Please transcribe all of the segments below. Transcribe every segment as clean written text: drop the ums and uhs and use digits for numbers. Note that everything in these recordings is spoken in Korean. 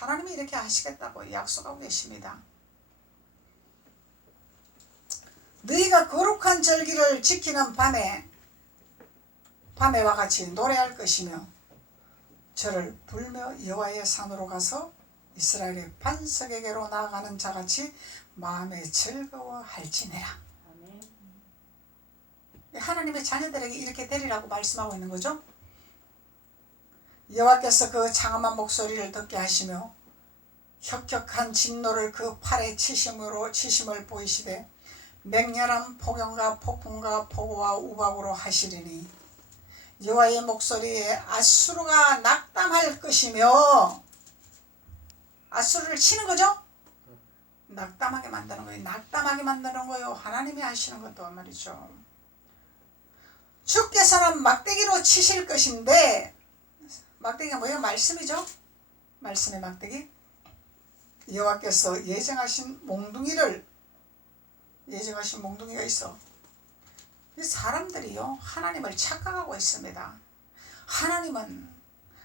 하나님이 이렇게 하시겠다고 약속하고 계십니다. 너희가 거룩한 절기를 지키는 밤에와 같이 노래할 것이며 저를 불며 여호와의 산으로 가서 이스라엘의 반석에게로 나아가는 자같이 마음에 즐거워할지니라. 하나님의 자녀들에게 이렇게 되리라고 말씀하고 있는 거죠. 여호와께서 그 장엄한 목소리를 듣게 하시며 혁혁한 진노를 그 팔에 치심을 보이시되 맹렬한 폭염과 폭풍과 폭우와 우박으로 하시리니 여호와의 목소리에 아수르가 낙담할 것이며, 아수르를 치는 거죠. 낙담하게 만드는 거예요. 낙담하게 만드는 거예요. 하나님이 하시는 것도 말이죠. 주께서는 막대기로 치실 것인데, 막대기가 뭐예요? 말씀이죠. 말씀의 막대기. 여호와께서 예정하신 몽둥이가 있어. 이 사람들이요, 하나님을 착각하고 있습니다.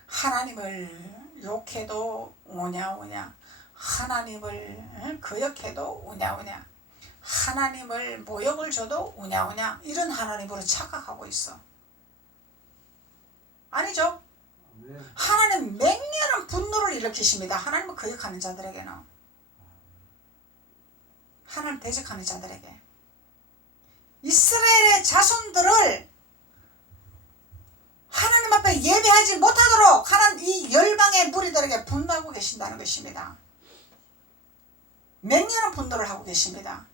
하나님을 욕해도 오냐오냐, 하나님을 거역해도 오냐오냐, 하나님을 모욕을 줘도 오냐오냐, 이런 하나님으로 착각하고 있어. 아니죠? 네. 하나님 맹렬한 분노를 일으키십니다. 하나님을 거역하는 자들에게는, 하나님 대적하는 자들에게. 이스라엘의 자손들을 하나님 앞에 예배하지 못하도록 하는 이 열방의 무리들에게 분노하고 계신다는 것입니다. 맹렬한 분노를 하고 계십니다.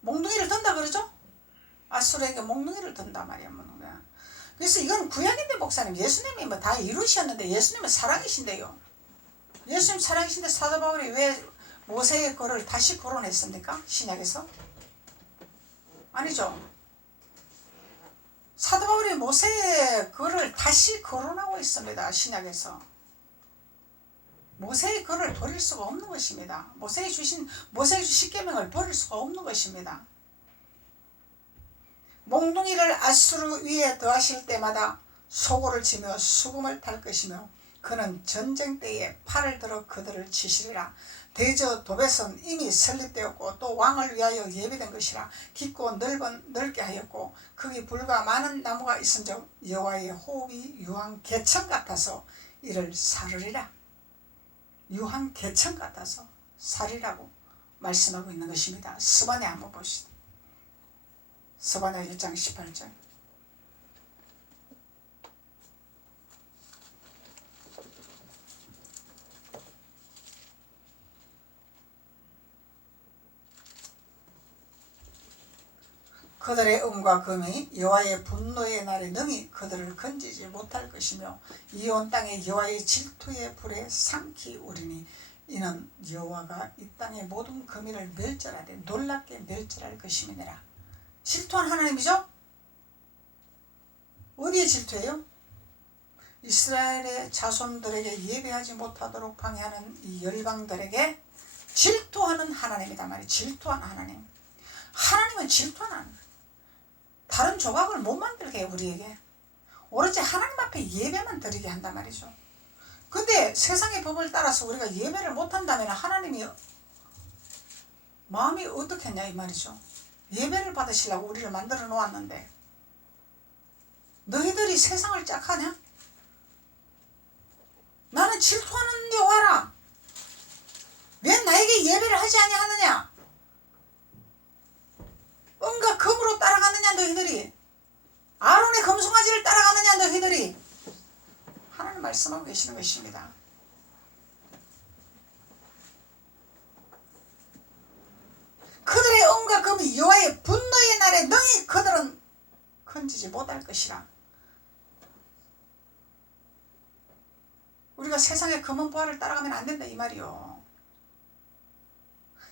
몽둥이를 든다 그러죠? 아수르에게 몽둥이를 든단 말이야. 그래서 이건 구약인데 목사님, 예수님이 뭐 다 이루셨는데 예수님은 사랑이신데요. 예수님 사랑이신데 사도 바울이 왜 모세의 거를 다시 거론했습니까? 신약에서? 아니죠. 사도 바울이 모세의 거를 다시 거론하고 있습니다. 신약에서. 모세의 거를 버릴 수가 없는 것입니다. 모세의 주신 십계명을 버릴 수가 없는 것입니다. 몽둥이를 아수르 위에 더하실 때마다 소고를 치며 수금을 탈 것이며 그는 전쟁 때에 팔을 들어 그들을 치시리라. 대저 도벳은 이미 설립되었고 또 왕을 위하여 예비된 것이라. 깊고 넓게 하였고 거기 불과 많은 나무가 있은즉 여호와의 호흡이 유황 개천 같아서 이를 사르리라. 유황 개천 같아서 살이라고 말씀하고 있는 것입니다. 스바냐 한번 보시죠. 스바냐 1장 18절. 그들의 음과 금이 여호와의 분노의 날에 능히 그들을 건지지 못할 것이며 이 온 땅에 여호와의 질투의 불에 삼키우리니 이는 여호와가 이 땅의 모든 금이를 멸절하되 놀랍게 멸절할 것임이니라. 질투한 하나님이죠? 어디에 질투해요? 이스라엘의 자손들에게 예배하지 못하도록 방해하는 이 열방들에게 질투하는 하나님이다 말이에요. 질투한 하나님. 하나님은 질투한 하나님. 다른 조각을 못 만들게 해요. 우리에게 오로지 하나님 앞에 예배만 드리게 한단 말이죠. 근데 세상의 법을 따라서 우리가 예배를 못한다면 하나님이 마음이 어떻겠냐 이 말이죠. 예배를 받으시려고 우리를 만들어 놓았는데 너희들이 세상을 짝하냐? 나는 질투하는데 와라. 왜 나에게 예배를 하지 아니하느냐? 온갖 금으로 따라가느냐 너희들이? 아론의 금송아지를 따라가느냐 너희들이? 하나님 말씀하고 계시는 것입니다. 그들의 온갖 금이 여호와의 분노의 날에 능히 그들은 건지지 못할 것이라. 우리가 세상의 금은 보화를 따라가면 안 된다 이 말이요.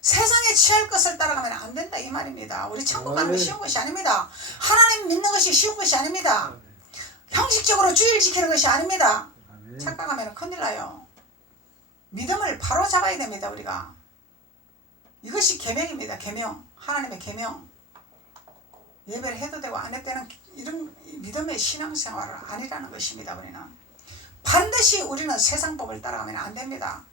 세상에 취할 것을 따라가면 안 된다 이 말입니다. 우리 천국 가는 거 쉬운 것이 아닙니다. 하나님 믿는 것이 쉬운 것이 아닙니다. 형식적으로 주일 지키는 것이 아닙니다. 착각하면 큰일 나요. 믿음을 바로 잡아야 됩니다. 우리가. 이것이 계명입니다. 계명. 하나님의 계명. 예배를 해도 되고 안 해도 되는 이런 믿음의 신앙생활은 아니라는 것입니다. 우리는 반드시 반드시 우리는 세상 법을 따라가면 안 됩니다.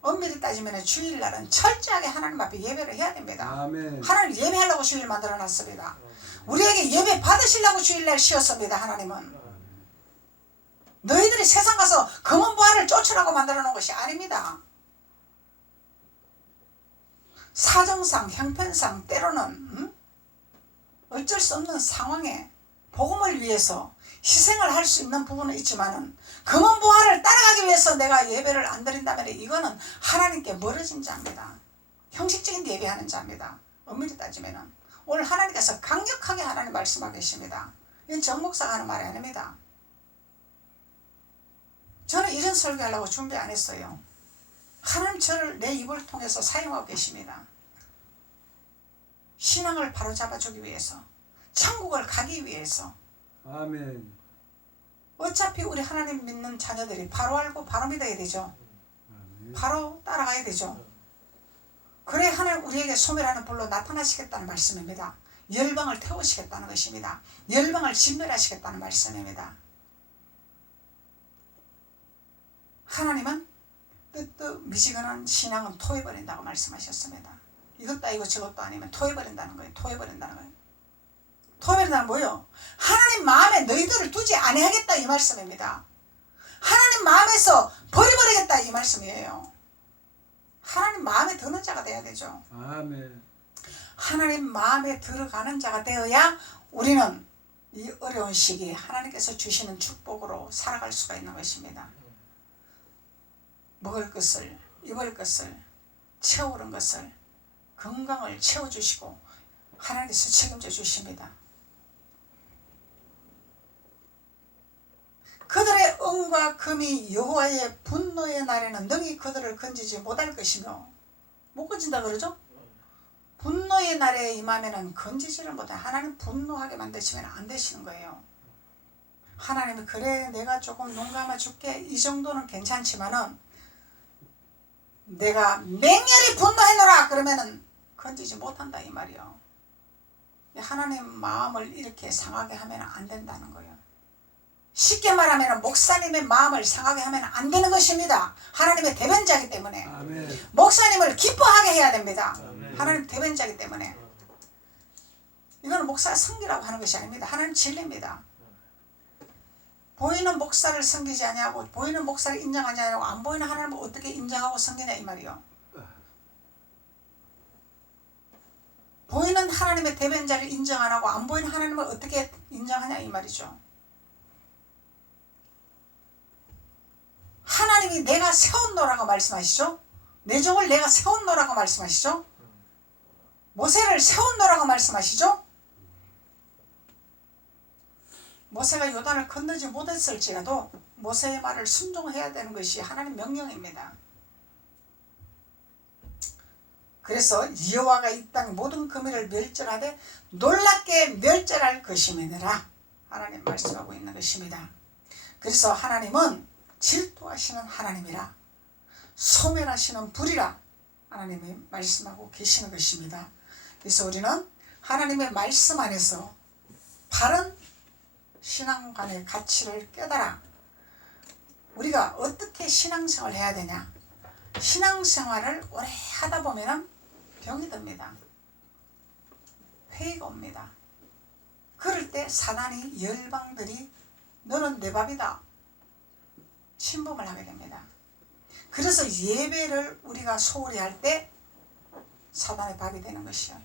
엄밀히 따지면 주일날은 철저하게 하나님 앞에 예배를 해야 됩니다. 아멘. 하나님 예배하려고 주일 만들어놨습니다. 우리에게 예배 받으시려고 주일날 쉬었습니다. 하나님은 너희들이 세상 가서 검은 부활을 쫓으라고 만들어 놓은 것이 아닙니다. 사정상 형편상 때로는 어쩔 수 없는 상황에 복음을 위해서 희생을 할 수 있는 부분은 있지만은 검은 부활을 따라가기 위해서 내가 예배를 안 드린다면 이거는 하나님께 멀어진 자입니다. 형식적인 예배하는 자입니다. 엄밀히 따지면은 오늘 하나님께서 강력하게 하나님 말씀하고 계십니다. 이건 정 목사가 하는 말이 아닙니다. 저는 이런 설교하려고 준비 안 했어요. 하나님 저를 내 입을 통해서 사용하고 계십니다. 신앙을 바로잡아주기 위해서, 천국을 가기 위해서. 아멘. 어차피 우리 하나님 믿는 자녀들이 바로 알고 바로 믿어야 되죠. 바로 따라가야 되죠. 그래 하나님 우리에게 소멸하는 불로 나타나시겠다는 말씀입니다. 열방을 태우시겠다는 것입니다. 열방을 진멸하시겠다는 말씀입니다. 하나님은 뜨뜻미지근한 신앙은 토해버린다고 말씀하셨습니다. 이것도 아니고 저것도 아니면 토해버린다는 거예요. 토해버린다는 거예요. 토해버린다는 뭐예요? 하나님 마음에 너희들을 두지 아니하겠다 이 말씀입니다. 하나님 마음에서 버려버리겠다 이 말씀이에요. 하나님 마음에 드는 자가 돼야 되죠. 아멘. 하나님 마음에 들어가는 자가 되어야 우리는 이 어려운 시기에 하나님께서 주시는 축복으로 살아갈 수가 있는 것입니다. 먹을 것을, 입을 것을, 채우는 것을, 건강을 채워주시고 하나님께서 책임져 주십니다. 그들의 은과 금이 여호와의 분노의 날에는 능히 그들을 건지지 못할 것이며, 못 건진다 그러죠? 분노의 날에 임하면은 건지지를 못해. 하나님 분노하게 만드시면 안 되시는 거예요. 하나님이 그래 내가 조금 눈 감아 줄게 이 정도는 괜찮지만은 내가 맹렬히 분노해놓으라 그러면은 건지지 못한다 이 말이요. 하나님 마음을 이렇게 상하게 하면 안 된다는 거예요. 쉽게 말하면 목사님의 마음을 상하게 하면 안 되는 것입니다. 하나님의 대변자이기 때문에. 아멘. 목사님을 기뻐하게 해야 됩니다. 아멘. 하나님 대변자이기 때문에. 이거는 목사 성기라고 하는 것이 아닙니다. 하나님 진리입니다. 보이는 목사를 섬기지 아니하고 보이는 목사를 인정하지 아니하고 안 보이는 하나님을 어떻게 인정하고 섬기냐 이 말이요. 보이는 하나님의 대변자를 인정 안 하고 안 보이는 하나님을 어떻게 인정하냐 이 말이죠. 하나님이 내가 세웠노라고 말씀하시죠. 내 종을 내가 세웠노라고 말씀하시죠. 모세를 세웠노라고 말씀하시죠. 모세가 요단을 건너지 못했을지라도 모세의 말을 순종해야 되는 것이 하나님 명령입니다. 그래서 여호와가 이 땅 모든 금의를 멸절하되 놀랍게 멸절할 것임이니라 하나님 말씀하고 있는 것입니다. 그래서 하나님은 질투하시는 하나님이라 소멸하시는 불이라 하나님이 말씀하고 계시는 것입니다. 그래서 우리는 하나님의 말씀 안에서 바른 신앙관의 가치를 깨달아 우리가 어떻게 신앙생활을 해야 되냐. 신앙생활을 오래 하다 보면 병이 듭니다. 회의가 옵니다. 그럴 때 사단이 열방들이 너는 내 밥이다 침범을 하게 됩니다. 그래서 예배를 우리가 소홀히 할 때 사단의 밥이 되는 것이에요.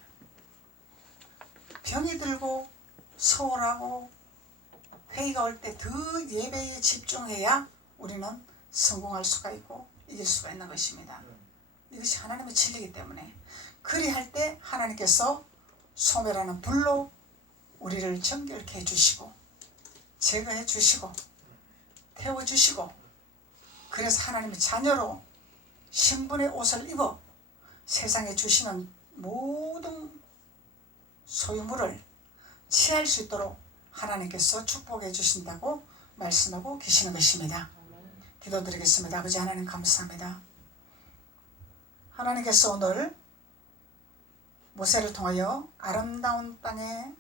병이 들고 소홀하고 회의가 올 때 더 예배에 집중해야 우리는 성공할 수가 있고 이길 수가 있는 것입니다. 이것이 하나님의 진리이기 때문에 그리할 때 하나님께서 소멸하는 불로 우리를 정결케 해주시고 제거해 주시고 태워주시고 그래서 하나님의 자녀로 신분의 옷을 입어 세상에 주시는 모든 소유물을 취할 수 있도록 하나님께서 축복해 주신다고 말씀하고 계시는 것입니다. 기도드리겠습니다. 아버지 하나님 감사합니다. 하나님께서 오늘 모세를 통하여 아름다운 땅에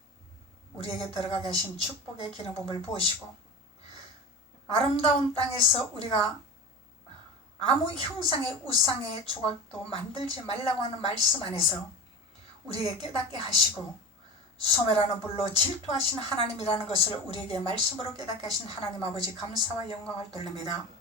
우리에게 들어가게 하신 축복의 기름 부음을 부으시고 아름다운 땅에서 우리가 아무 형상의 우상의 조각도 만들지 말라고 하는 말씀 안에서 우리에게 깨닫게 하시고 소매라는 불로 질투하신 하나님이라는 것을 우리에게 말씀으로 깨닫게 하신 하나님 아버지 감사와 영광을 돌립니다.